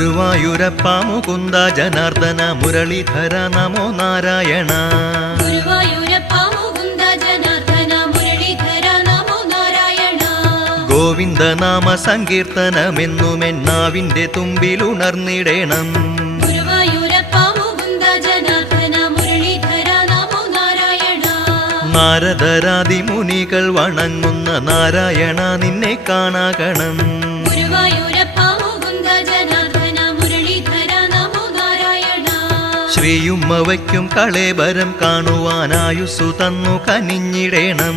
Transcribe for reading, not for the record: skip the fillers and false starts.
ഗുരുവായൂരപ്പ മുകുന്ദ ജനാർദ്ദന മുരളീധര നമോ നാരായണ. ഗുരുവായൂരപ്പ മുകുന്ദ ജനാർദ്ദന മുരളീധര നമോ നാരായണ. ഗോവിന്ദനാമ സങ്കീർത്തനമെന്നുമെന്നാവിന്റെ തുമ്പിലുണർന്നിടേണം. ഗുരുവായൂരപ്പ മുകുന്ദ ജനാർദ്ദന മുരളീധര നമോ നാരായണ. നാരദരാദി മുനികൾ വണങ്ങുന്ന നാരായണ നിന്നെ കാണാകണം. ഗുരുവായൂരപ്പ മുകുന്ദ ജനാർദ്ദന മുരളീധര നമോ നാരായണ. ശ്രീയുമ്മ വയ്ക്കും കളേബരം കാണുവാനായുസ്സു തന്നു കനിഞ്ഞിടേണം.